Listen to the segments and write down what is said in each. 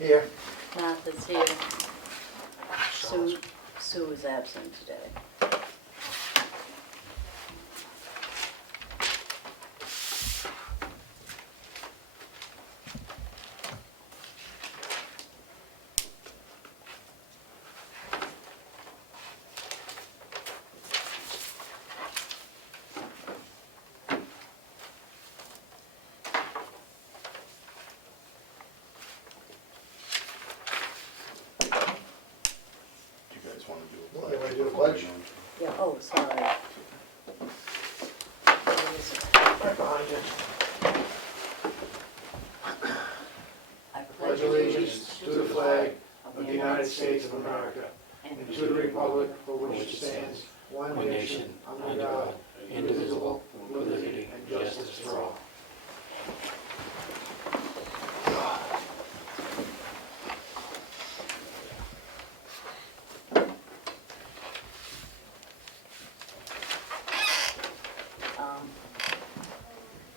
Here. Martha's here. Sue is absent today. You want to do the pledge? Yeah, oh, sorry. Right behind you. I Pledge allegiance to the flag of the United States of America and to the republic for which it stands, one nation, under God, indivisible, with liberty and justice for all.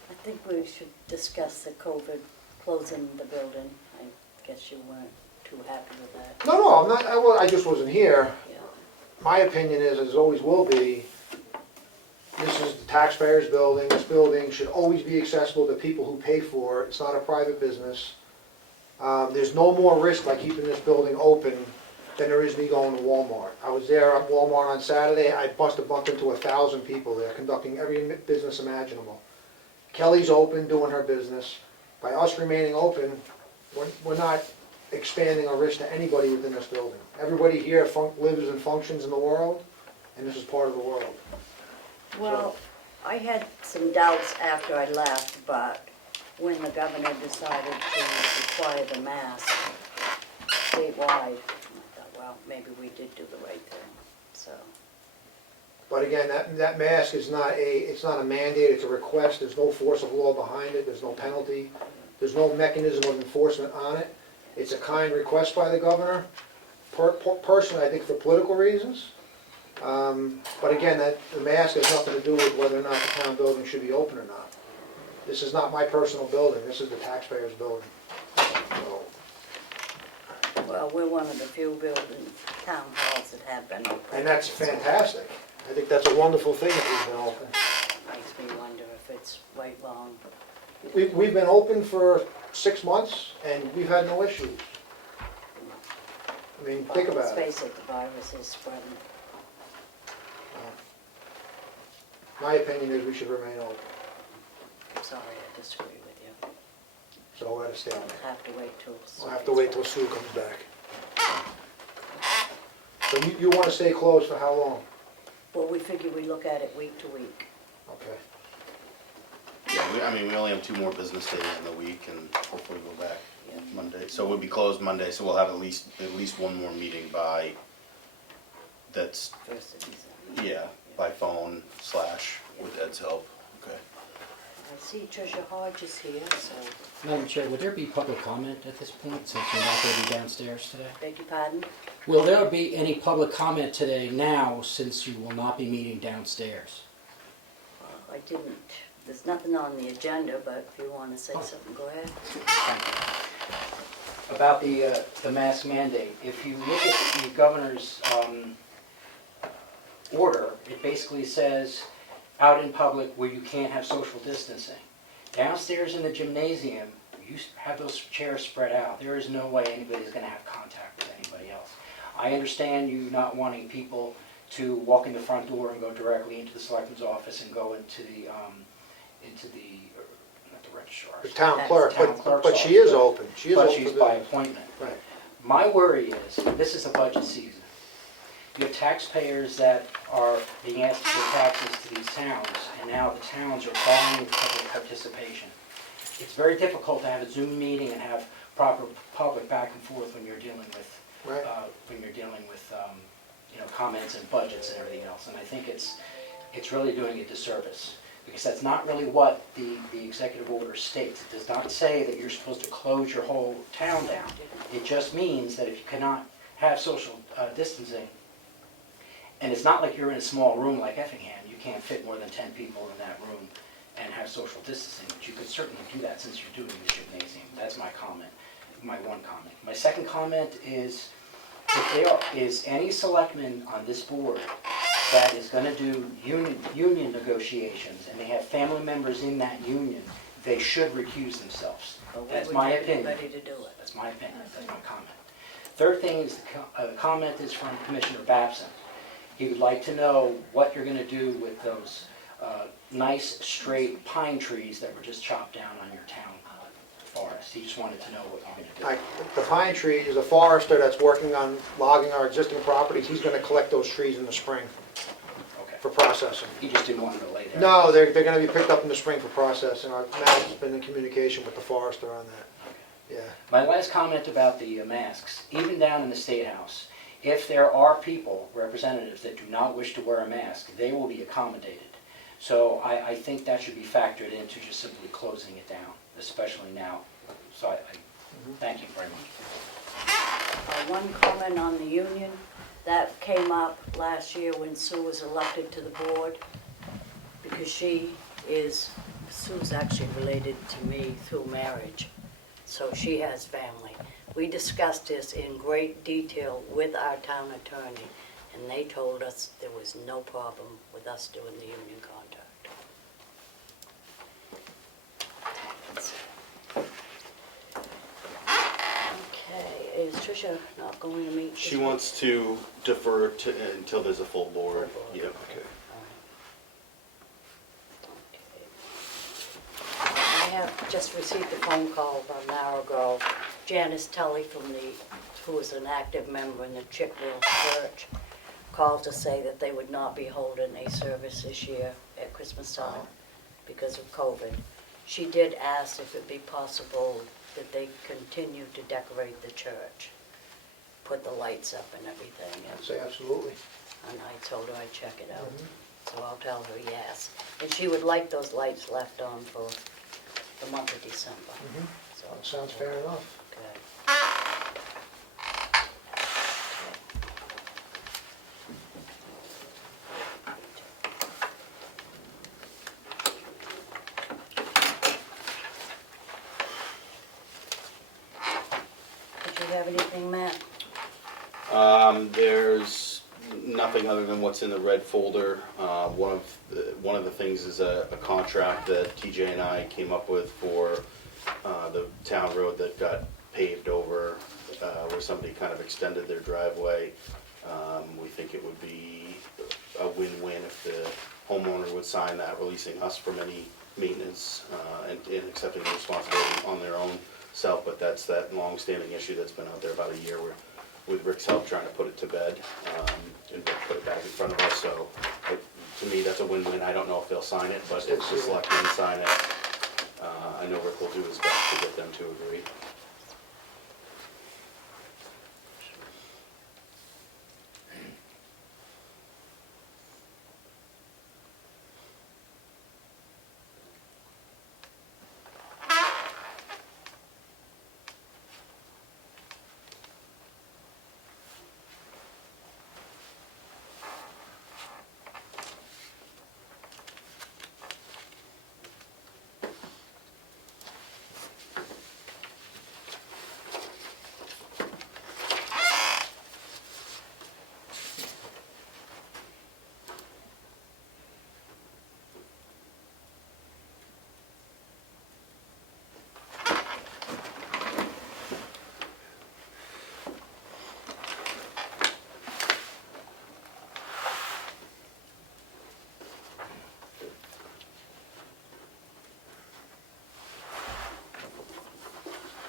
I think we should discuss the COVID closing the building. I guess you weren't too happy with that. No, I'm not, I just wasn't here. Yeah. My opinion is, as always will be, this is the taxpayers' building. This building should always be accessible to people who pay for it. It's not a private business. There's no more risk by keeping this building open than there is me going to Walmart. I was there at Walmart on Saturday. I must have bumped into 1,000 people there conducting every business imaginable. Kelly's open, doing her business. By us remaining open, we're not expanding a risk to anybody within this building. Everybody here lives and functions in the world, and this is part of the world. Well, I had some doubts after I left, but when the governor decided to require the mask statewide, I thought, well, maybe we did do the right thing, so. But again, that mask is not it's not a mandate, it's a request. There's no force of law behind it, there's no penalty, there's no mechanism of enforcement on it. It's a kind request by the governor, personally, I think for political reasons. But again, the mask has nothing to do with whether or not the town building should be open or not. This is not my personal building, this is the taxpayers' building. So, Well, we're one of the few town halls that have been open. and that's fantastic. I think that's a wonderful thing that we've been open. Makes me wonder if it's right, wrong. We've been open for 6 months, and we've had no issues. I mean, think Let's about it. face it, the virus is spreading. My opinion is we should remain open, I'm sorry, I disagree with you. so we'll have to stay on We'll it. have to wait till. We'll have to wait till Sue comes back. So you want to stay closed for how long? Well, we figure we look at it week to week. Okay. Yeah, we only have 2 more business days in the week, and hopefully we'll back Yeah. Monday. So we'll be closed Monday, so we'll have at least 1 more meeting that's, First of December. yeah, by phone / with Ed's help. Okay. I see Tricia Hodge is here, so, Madam Chair, would there be public comment at this point, since you're not going to be downstairs today? beg your pardon? Will there be any public comment today now, since you will not be meeting downstairs? I didn't, there's nothing on the agenda, but if you want to say something, go ahead. About the mask mandate, if you look at the governor's order, it basically says out in public where you can't have social distancing. Downstairs in the gymnasium, you have those chairs spread out. There is no way anybody's going to have contact with anybody else. I understand you not wanting people to walk in the front door and go directly into the selectman's office and go into the not the registrar. The town That's clerk, town clerk's but she is office, open. She is But open she's for by business. appointment. Right. My worry is, this is a budget season. You have taxpayers that are being asked to pay taxes to these towns, and now the towns are calling for public participation. It's very difficult to have a Zoom meeting and have proper public back and forth when you're dealing with, Right. comments and budgets and everything else. And I think it's really doing a disservice, because that's not really what the executive order states. It does not say that you're supposed to close your whole town down. It just means that if you cannot have social distancing, and it's not like you're in a small room like Effingham, you can't fit more than 10 people in that room and have social distancing, but you could certainly do that since you're doing the gymnasium. That's my comment. my one comment. My second comment is, if there is any selectman on this board that is gonna do union negotiations, and they have family members in that union, they should recuse themselves. But we That's would my get opinion. Ready to do it. That's my opinion, that's my comment. Third thing is, the comment is from Commissioner Babson. He would like to know what you're gonna do with those nice, straight pine trees that were just chopped down on your town forest. He just wanted to know what you're gonna do. The pine tree is a forester that's working on logging our existing properties. He's gonna collect those trees in the spring Okay. for processing. He just didn't want to lay there. No, they're gonna be picked up in the spring for processing. Matt's been in communication with the forester on that. Yeah. My last comment about the masks, even down in the State House, if there are people, representatives, that do not wish to wear a mask, they will be accommodated. So I think that should be factored into just simply closing it down, especially now. So I thank you very much. One comment on the union, that came up last year when Sue was elected to the board, because Sue's actually related to me through marriage, so she has family. We discussed this in great detail with our town attorney, and they told us there was no problem with us doing the union contract. Okay, is Tricia not going to meet? She this week? wants to defer to, until there's a full board. Full board. Yep. Okay. I have just received a phone call about an hour ago. Janice Tully who is an active member in the Chickwell Church, called to say that they would not be holding a service this year at Christmas time because of COVID. She did ask if it'd be possible that they continue to decorate the church, put the lights up and everything. I'd say absolutely. And I told her I'd check it out. So I'll tell her yes. And she would like those lights left on for the month of December. So That sounds fair enough. Okay. Did you have anything, Matt? There's nothing other than what's in the red folder. One of the things is a contract that TJ and I came up with for the town road that got paved over, where somebody kind of extended their driveway. We think it would be a win-win if the homeowner would sign that, releasing us from any maintenance and accepting the responsibility on their own self. But that's that long-standing issue that's been out there about a year, where with Rick's help trying to put it to bed and Rick put it back in front of us. So to me, that's a win-win. I don't know if they'll sign it, but if the selectmen sign it, I know Rick will do his best to get them to agree.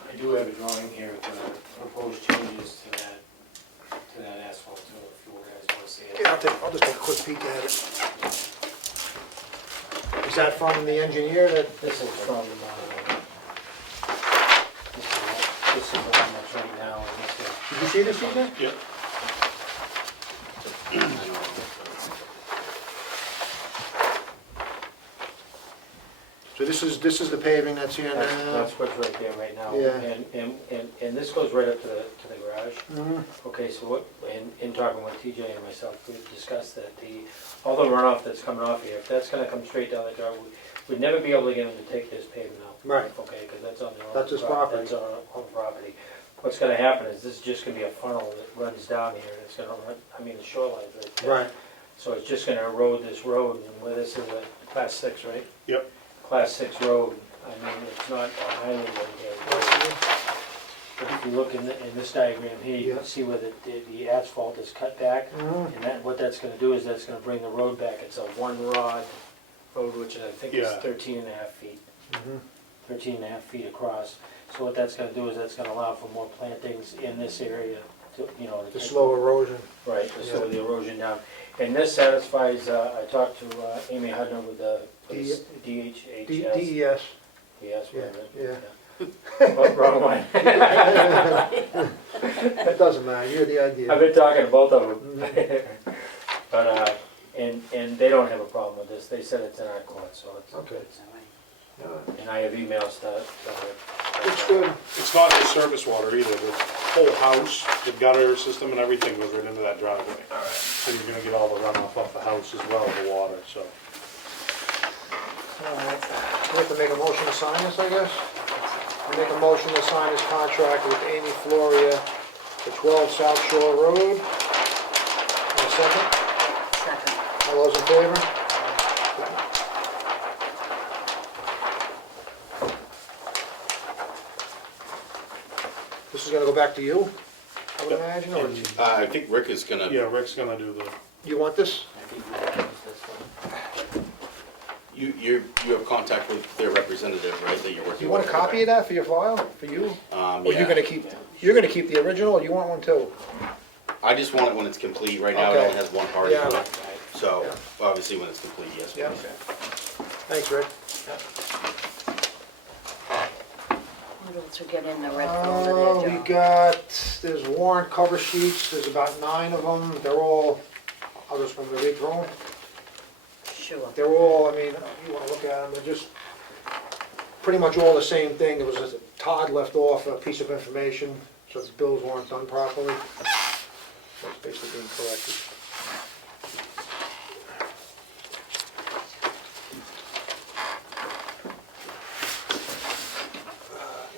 I do have a drawing here with the proposed changes to that asphalt, so if you guys want to see it. Yeah, I'll just take a quick peek at it. Is that from the engineer that, This is from, this is the one that's right now, and this is, did you see this evening? Yep. So So this is the paving that's here now? That's what's right there right now. Yeah. And this goes right up to the garage. Mhm. Okay, so what, in talking with TJ and myself, we've discussed that all the runoff that's coming off here, if that's gonna come straight down the driveway, we'd never be able to get him to take this pavement out. Right. Okay, because that's on their own. That's his property. That's on our own property. What's gonna happen is this is just gonna be a funnel that runs down here, and it's gonna run, I mean, the shoreline's right there. Right. So it's just gonna erode this road, and where this is a class 6, right? Yep. Class 6 road, I mean, it's not a highway road here. But if you look in this diagram here, you Yeah. can see where the asphalt is cut back. Mhm. And what that's gonna do is that's gonna bring the road back. It's a one rod road, which I think is Yeah. 13 and a half feet. Mhm. 13 and a half feet across. So what that's gonna do is that's gonna allow for more plantings in this area to, you know. The slow erosion. Right, to slow the erosion down. And this satisfies, I talked to Amy Hudner with the DHHS. DES. Yes, Yeah, whatever. yeah. Oh, wrong one. That doesn't matter, you're the idea. I've been talking to both of them. But, and they don't have a problem with this. They said it's in our court, so it's. Okay. Yeah, And I have emails to her. it's good. It's not the surface water either, the whole house, the gutter system and everything goes right into that driveway. So you're gonna get all the runoff off the house as well, the water, so. Alright, we have to make a motion to sign this, I guess? I make a motion to sign this contract with Amy Floria for 12 South Shore Road. And a second? Second. All those in favor? This is gonna go back to you, I would Yep. imagine, or And, I think Rick is gonna, yeah, Rick's gonna do the, you want this? I think you can use this one. you have contact with their representative, right, that you're working with? Do you want a copy of that for your file, for you? Or Yeah. you're gonna keep the original, or you want one too? I just want it when it's complete. Right now, it Okay. only has one party Yeah. on it. So, obviously, when it's complete, yes, Yeah. please. Thanks, Rick. What else we get in the red folder there, We John? got, there's warrant cover sheets, there's about 9 of them, they're all, I'll just want to read through them. Sure. They're all, I mean, you wanna look at them, they're just pretty much all the same thing. There was a Todd left off a piece of information, so the bills weren't done properly. So it's basically being corrected.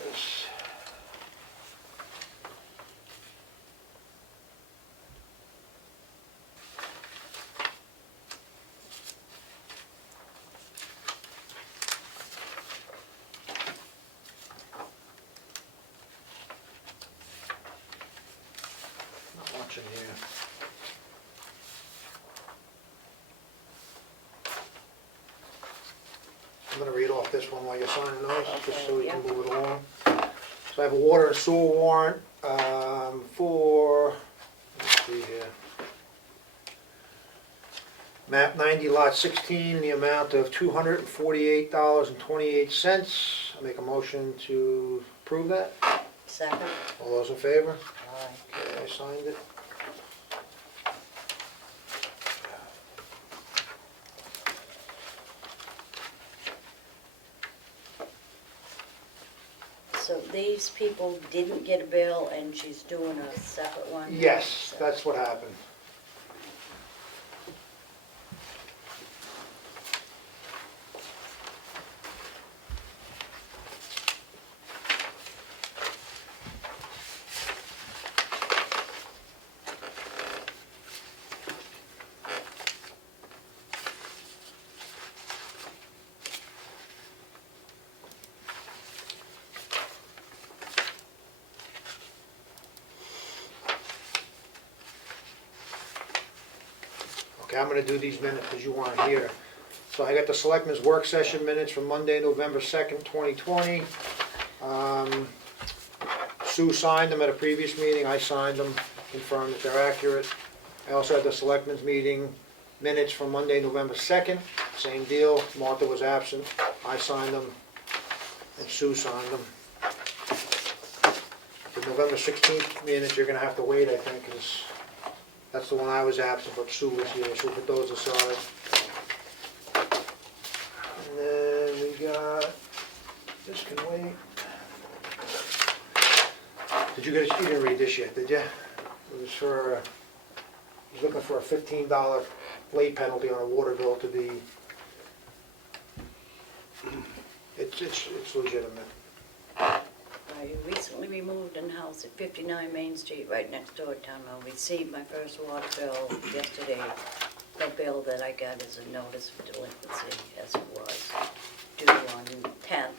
Yes. Not much in here. I'm gonna read off this one while you're signing those, just so we can Okay, move it along. So I have a water and sewer warrant, for, let's see here. Map 90, lot 16, the amount of $248.28. I make a motion to approve that. Second? All those in favor? Aye. Okay, I signed it. So these people didn't get a bill and she's doing a separate one? Yes, So- that's what happened. Okay, I'm gonna do these minutes because you weren't here. So I got the Selectmen's work session minutes from Monday, November 2nd, 2020. Sue signed them at a previous meeting, I signed them, confirmed that they're accurate. I also had the Selectmen's meeting minutes from Monday, November 2nd, same deal, Martha was absent, I signed them, and Sue signed them. The November 16th minutes, you're gonna have to wait, I think, because that's the one I was absent, but Sue was here, so we'll put those aside. And then we we got, this can wait. Did you get, you didn't read this yet, did you? It was for, he's looking for a $15 late penalty on a water bill to be, it's legitimate. I recently removed in house at 59 Main Street, right next door to town. I received my first water bill yesterday. The bill that I got is a notice of delinquency, as it was, due on the 10th.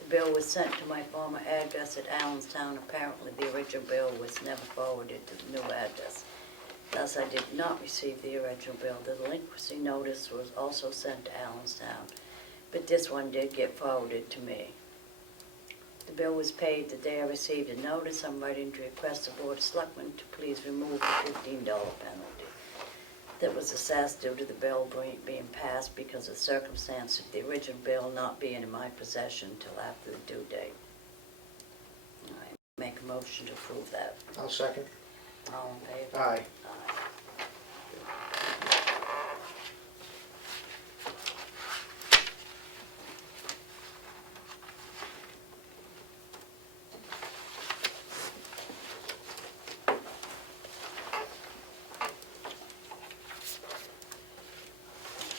The bill was sent to my former address at Allenstown. Apparently, the original bill was never forwarded to the new address. Thus, I did not receive the original bill. The delinquency notice was also sent to Allenstown, but this one did get forwarded to me. The bill was paid the day I received a notice. I'm writing to request the Board of Selectmen to please remove the $15 penalty that was assessed due to the bill being passed because of the circumstance of the original bill not being in my possession until after the due date. I make a motion to approve that. I'll second. All in favor? Aye. Aye.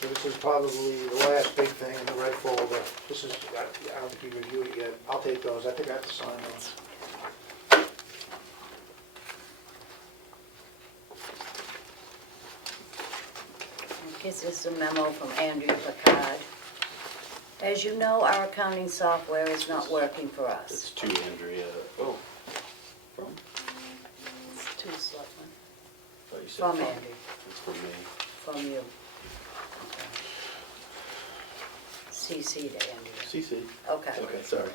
So this is probably the last big thing in the red folder. This is, I don't think you reviewed it yet. I'll take those. I think I have to sign those. This is a memo from Andrew Picard. As you know, our accounting software is not working for us. It's to Andrea, oh, from? It's to Selectmen. Thought you said From Andrew, It's from me. from you. CC to Andrew. CC. Okay. Okay, sorry.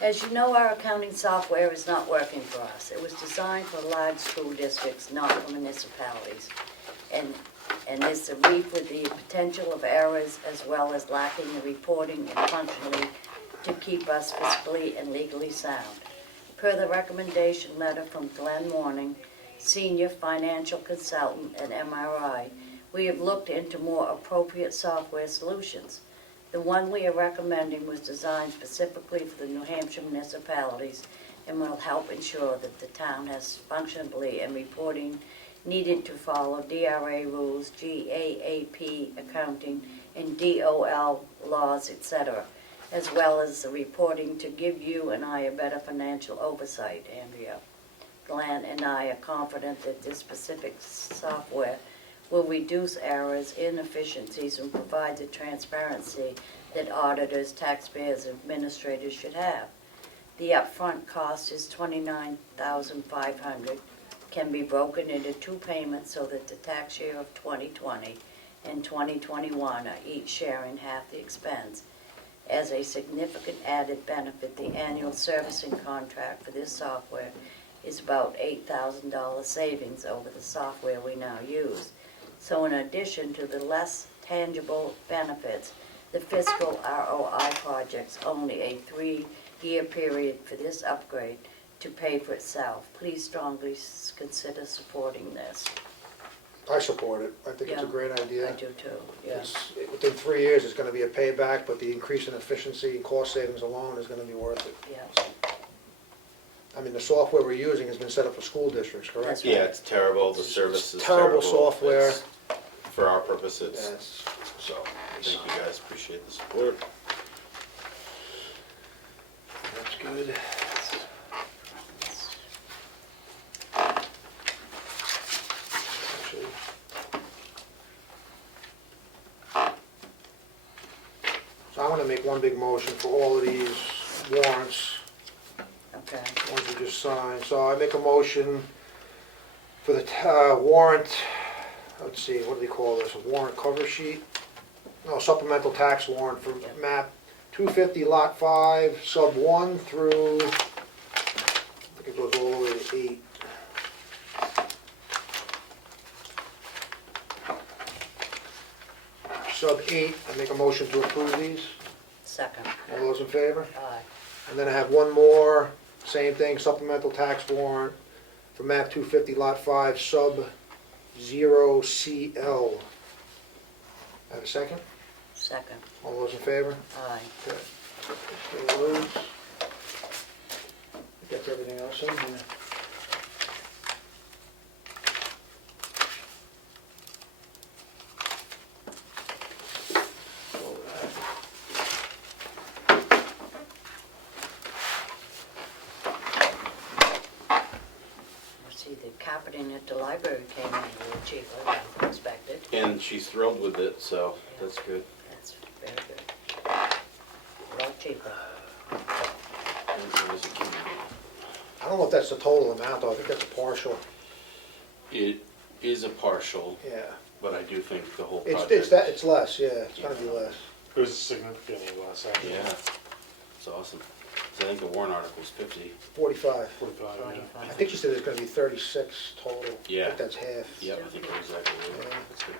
As you know, our accounting software is not working for us. It was designed for large school districts, not for municipalities. And is replete with the potential of errors as well as lacking the reporting and functionally to keep us fiscally and legally sound. Per the recommendation letter from Glenn Warning, Senior Financial Consultant at MRI, we have looked into more appropriate software solutions. The one we are recommending was designed specifically for the New Hampshire municipalities and will help ensure that the town has functionally and reporting needed to follow DRA rules, GAAP accounting, and DOL laws, etc., as well as the reporting to give you and I a better financial oversight, Andrea. Glenn and I are confident that this specific software will reduce errors, inefficiencies, and provide the transparency that auditors, taxpayers, and administrators should have. The upfront cost is $29,500, can be broken into 2 payments so that the tax year of 2020 and 2021 are each sharing half the expense. As a significant added benefit, the annual servicing contract for this software is about $8,000 savings over the software we now use. So in addition to the less tangible benefits, the fiscal ROI project's only a 3-year period for this upgrade to pay for itself. Please strongly consider supporting this. I support it. I think it's a Yeah, great idea. I do too, yeah. Within 3 years, it's gonna be a payback, but the increase in efficiency and cost savings alone is gonna be worth it. Yeah. I mean, the software we're using has been set up for school districts, correct? That's Yeah, it's terrible, the It's service is terrible terrible. software. It's- For our purposes, Yes, so. thank you guys, appreciate the support. That's good. Actually. So I'm gonna make one big motion for all of these warrants, Okay, ones we just signed. So I make a motion for the warrant, let's see, what do they call this, a warrant cover sheet? No, supplemental tax warrant for Yeah. map 250 lot 5, sub 1 through, I think it goes all the way to 8. Sub 8, I make a motion to approve these. second, All those in favor? aye. And then I have one more, same thing, supplemental tax warrant for map 250 lot 5, sub 0 CL. Have a second? Second. All those in favor? Aye. Good. Stay loose. Get everything else in here. Slow that. See, the carpeting at the library came in a little cheaper than expected. And she's thrilled with it, so that's good. That's very good. A lot cheaper. And so is it Comeau. I don't know if that's the total amount, though, I think that's a partial, It is a partial, yeah. but I do think the whole It's project. that, it's less, yeah, it's gonna be less. It was significantly less, actually. Yeah, it's awesome. So I think the warrant article's 50. 45. 45, yeah. 45. I think you said it's gonna be 36 total. I Yeah. think that's half. Yep, I think you're exactly right. Yeah. That's good.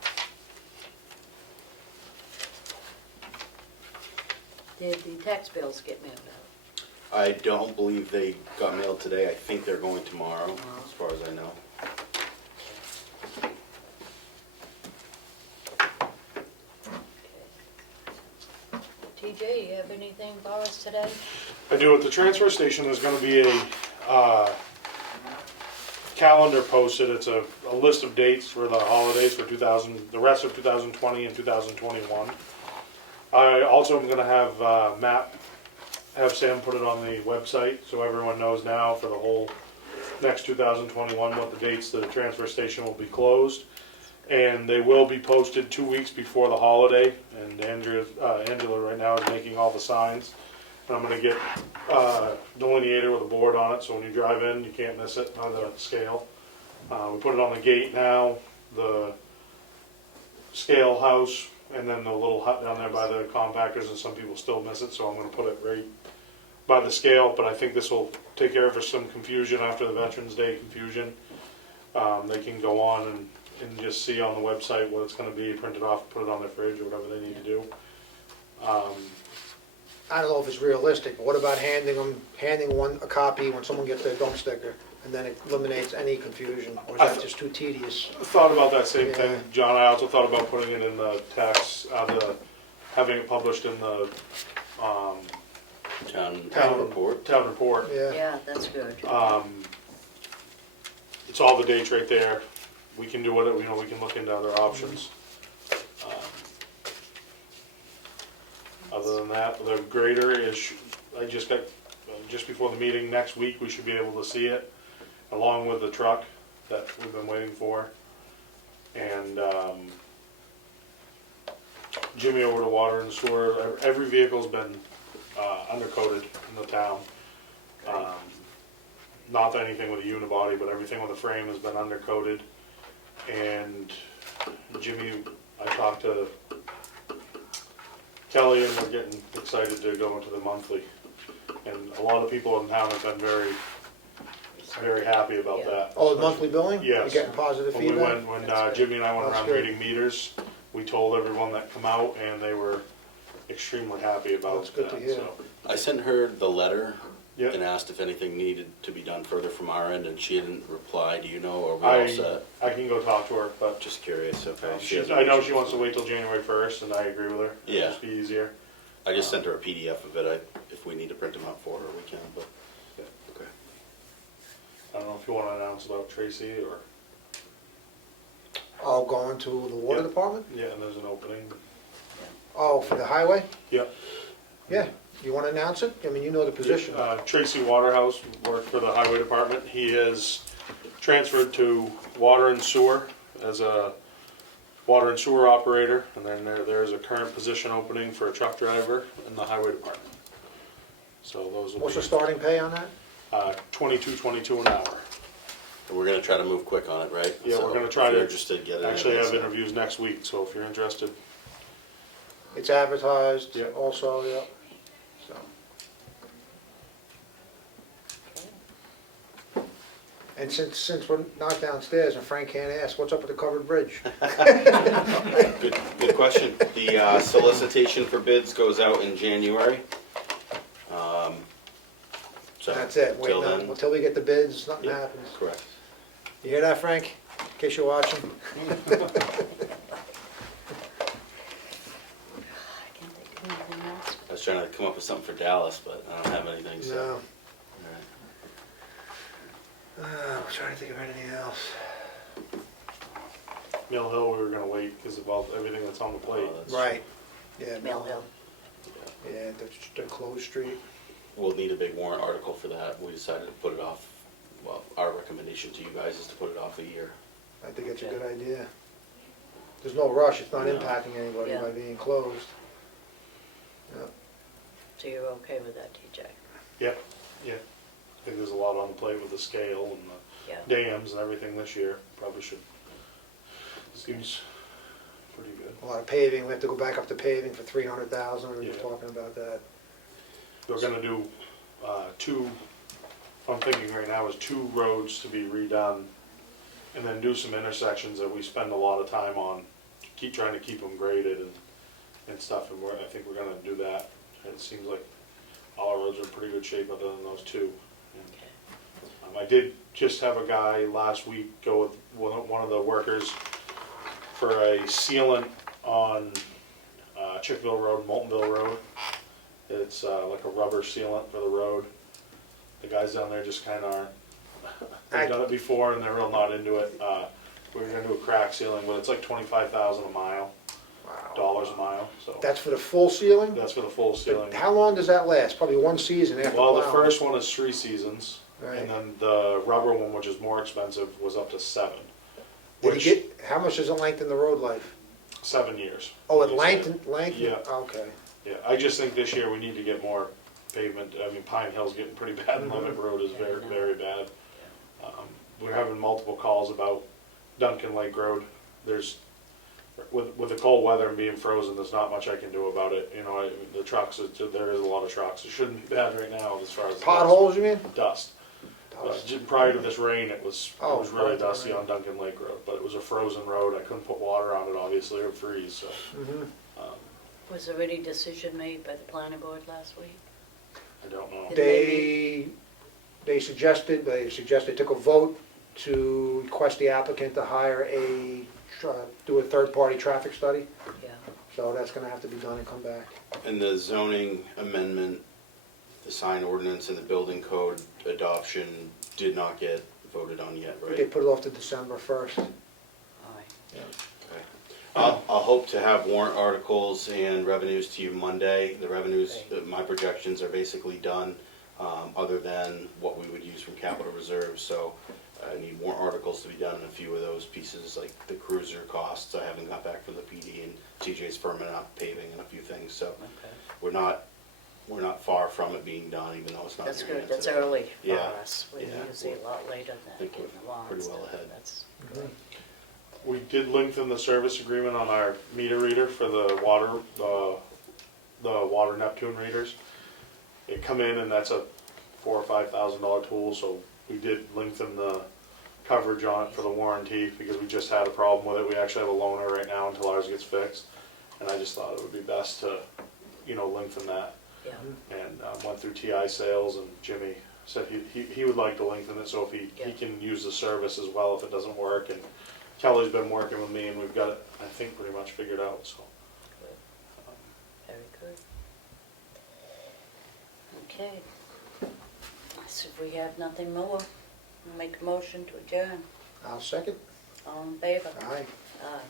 Did the tax bills get mailed out? I don't believe they got mailed today. I think they're going tomorrow, as far as I know. TJ, you have anything for us today? I do, at the transfer station, there's gonna be a calendar posted, it's a list of dates for the holidays for the rest of 2020 and 2021. I also am gonna have have Sam put it on the website, so everyone knows now for the whole next 2021 what the dates the transfer station will be closed. And they will be posted 2 weeks before the holiday, and Angela right now is making all the signs. And I'm gonna get delineator with a board on it, so when you drive in, you can't miss it on the scale. We put it on the gate now, the scale house, and then the little hut down there by the compactors, and some people still miss it, so I'm gonna put it right by the scale, but I think this will take care of some confusion after the Veterans Day confusion. They can go on and just see on the website what it's gonna be, print it off, put it on their fridge, or whatever they need to do. I don't know if it's realistic, but what about handing one a copy when someone gets their dump sticker, and then it eliminates any confusion, or is that just too tedious? I thought about that same Yeah. thing, John. I also thought about putting it in the tax, having it published in the Town report. town report. Yeah, Yeah, that's good. It's all the dates right there. We can do it, we can look into other options. Other than that, the grader is, I just got, just before the meeting next week, we should be able to see it, along with the truck that we've been waiting for. And Jimmy over to water and sewer, every vehicle's been undercoated in the town. Not anything with a unibody, but everything with a frame has been undercoated. And Jimmy, I talked to Kelly, and we're getting excited to go into the monthly. And a lot of people in town have been very, very happy about Yeah. that. oh, the monthly billing? Yes. You're getting positive When we feedback? went, when That's good. Jimmy and I went That's around good. reading meters, we told everyone that come out, and they were extremely happy about That's good to that, hear. so. I sent her the letter Yep. and asked if anything needed to be done further from our end, and she didn't reply. Do you know, or we all set? I can go talk to her, but Just curious, okay. I know she wants to wait till January 1st, and I agree with her. It'll Yeah. just be easier. I just sent her a PDF of it. If we need to print them out for her, we can, but, yeah, okay. I don't know if you want to announce about Tracy, or, Oh, going to the water Yeah. department? yeah, and there's an opening. Oh, for the highway? Yep. Yeah, you wanna announce it? I mean, you know the position. Tracy Waterhouse worked for the highway department. He has transferred to water and sewer as a water and sewer operator, and then there's a current position opening for a truck driver in the highway department. So those will What's the be starting pay on that? $22 an hour. And we're gonna try to move quick on it, right? Yeah, So we're gonna try if you're to interested, get it. actually have in. interviews next week, so if you're interested. It's advertised Yeah. also, yeah, so. And since we're not downstairs and Frank can't ask, what's up with the covered bridge? Good question. The solicitation for bids goes out in January. So That's it, wait, till then, until we get the bids, nothing Yeah. happens. correct. You hear that, Frank? In case you're watching. was trying to come up with something for Dallas, but I don't have anything, so. No. All right. I'm trying to think of anything else. Mill Hill, we were gonna wait because of all, everything that's on the plate. Oh, that's- Right, yeah. Mill Hill. Yeah, the closed street. We'll need a big warrant article for that. We decided to put it off, well, our recommendation to you guys is to put it off a year. I think it's a good idea. There's no rush, it's not No. impacting anybody Yeah. by being closed. Yeah. So you're okay with that, TJ? Yep, yeah. I think there's a lot on the plate with the scale and Yeah. the dams and everything this year. Probably should, seems pretty good. A lot of paving, we have to go back up to paving for 300,000, we were Yeah. talking about that. We're gonna do, two, I'm thinking right now is 2 roads to be redone, and then do some intersections that we spend a lot of time on, trying to keep them graded and stuff, and I think we're gonna do that. It seems like all our roads are in pretty good shape other than those 2. And, I did just have a guy last week go with one of the workers for a sealant on Chickville Road, Moultonville Road. It's like a rubber sealant for the road. The guys down there just kinda aren't, they've done it before and they're real not into it. We're gonna do a crack sealing, but it's like 25,000 a mile, Wow. dollars a mile, so. That's for the full ceiling? That's for the full sealing. But how long does that last? Probably one season after Well, the plowing. first one is 3 seasons, Right. and then the rubber one, which is more expensive, was up to 7. Did Which, he get, how much does it lengthen the road life? 7 years. Oh, it He said. lengthened? Yeah. Okay. Yeah, I just think this year we need to get more pavement. I mean, Pine Hill's getting pretty bad, and Lemon Road is Yeah, I very, know. very bad. We're having multiple calls about Duncan Lake Road. There's, with the cold weather and being frozen, there's not much I can do about it. You know, the trucks, there is a lot of trucks. It shouldn't be bad right now as far as the Potholes, you mean? dust. Prior to this rain, it was Oh, really prior to the dusty rain. on Duncan Lake Road, but it was a frozen road. I couldn't put water on it, obviously, or freeze, so. Mhm. Was there any decision made by the planning board last week? I don't know. They suggested, took a vote to request the applicant to hire do a third-party traffic study. Yeah. So that's gonna have to be done and come back. And the zoning amendment, the sign ordinance and the building code adoption did not get voted on yet, They right? put it off to December 1st. All right. Okay. I'll hope to have warrant articles and revenues to you Monday. The revenues, my projections are basically done, other than what we would use from capital reserves. So I need warrant articles to be done in a few of those pieces, like the cruiser costs. I haven't got back from the PD, and TJ's firming up paving and a few things. So Okay. we're not far from it being done, even though it's not. That's in your good, hands that's today. early for Yeah, us. We're yeah. usually a lot later I than think getting we're along. pretty and well stuff. ahead. That's Mhm. good. We did lengthen the service agreement on our meter reader for the water Neptune readers. They come in and that's a $4,000 or $5,000 tool, so we did lengthen the coverage on it for the warranty because we just had a problem with it. We actually have a loaner right now until ours gets fixed, and I just thought it would be best to, lengthen that. Yeah, And went through TI sales, and Jimmy said he would like to lengthen it so if he Yeah. can use the service as well if it doesn't work. And Kelly's been working with me, and we've got it, I think, pretty much figured out, so. good. Very good. Okay. So if we have nothing more, we'll make a motion to adjourn. I'll second. All in favor? Aye. Aye.